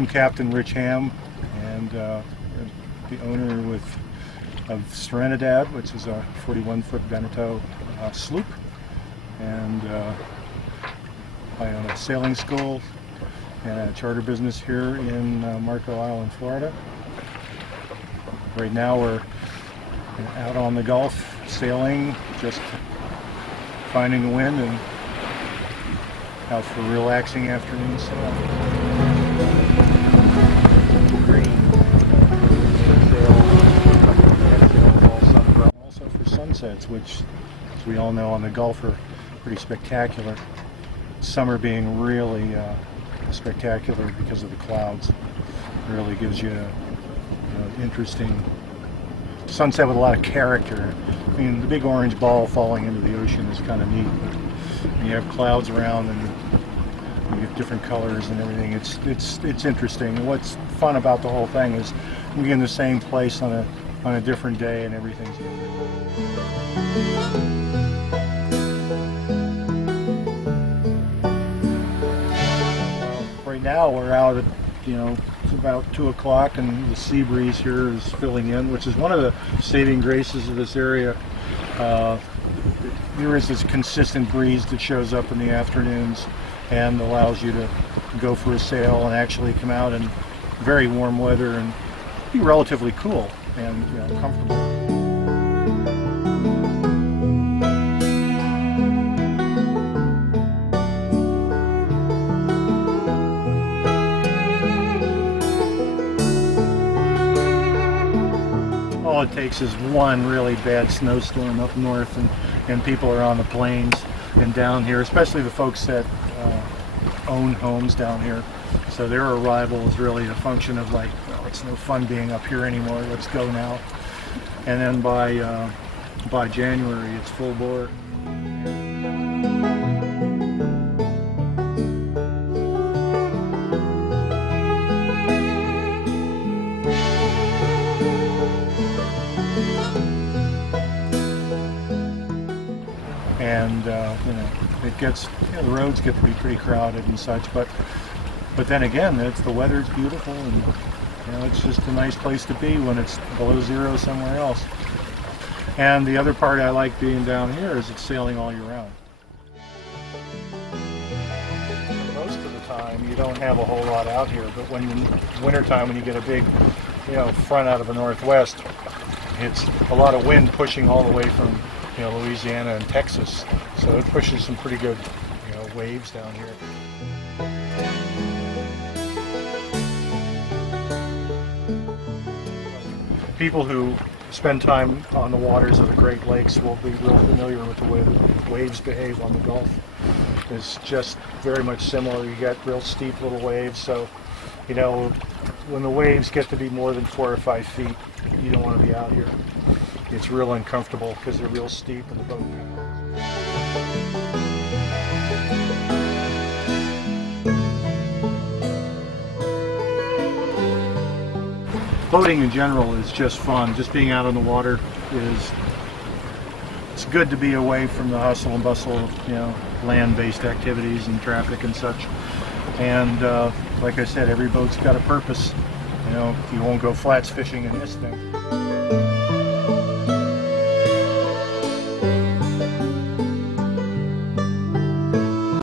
I'm Captain Rich Ham, and the owner of Serenidad, which is a 41-foot Beneteau sloop, and I own a sailing school and a charter business here in Marco Island, Florida. Right now we're out on the Gulf sailing, just finding the wind and out for a relaxing afternoon sail. Green sail, also for sunsets, which, as we all know, on the Gulf are pretty spectacular. Summer being really spectacular because of the clouds. It really gives you an interesting sunset with a lot of character. I mean, the big orange ball falling into the ocean is kind of neat. When you have clouds around and you get different colors and everything, it's interesting. And what's fun about the whole thing is we get in the same place on a different day and everything's different. Right now we're out at, it's about 2 o'clock and the sea breeze here is filling in, which is one of the saving graces of this area. There is this consistent breeze that shows up in the afternoons and allows you to go for a sail and actually come out in very warm weather and be relatively cool and comfortable. All it takes is one really bad snowstorm up north and people are on the plains and down here, especially the folks that own homes down here. So their arrival is really a function of like, well, it's no fun being up here anymore, let's go now. And then by January it's full bore. And it gets, the roads get to be pretty crowded and such, but then again, the weather's beautiful, and it's just a nice place to be when it's below zero somewhere else. And the other part I like being down here is it's sailing all year round. Most of the time you don't have a whole lot out here, but when wintertime, when you get a big front out of the northwest, it's a lot of wind pushing all the way from Louisiana and Texas, so it pushes some pretty good waves down here. People who spend time on the waters of the Great Lakes will be real familiar with the way the waves behave on the Gulf. It's just very much similar. You get real steep little waves, so when the waves get to be more than 4 or 5 feet, you don't want to be out here. It's real uncomfortable because they're real steep in the boat. Boating in general is just fun. Just being out on the water it's good to be away from the hustle and bustle of land-based activities and traffic and such. And like I said, every boat's got a purpose. You won't go flats fishing in this thing.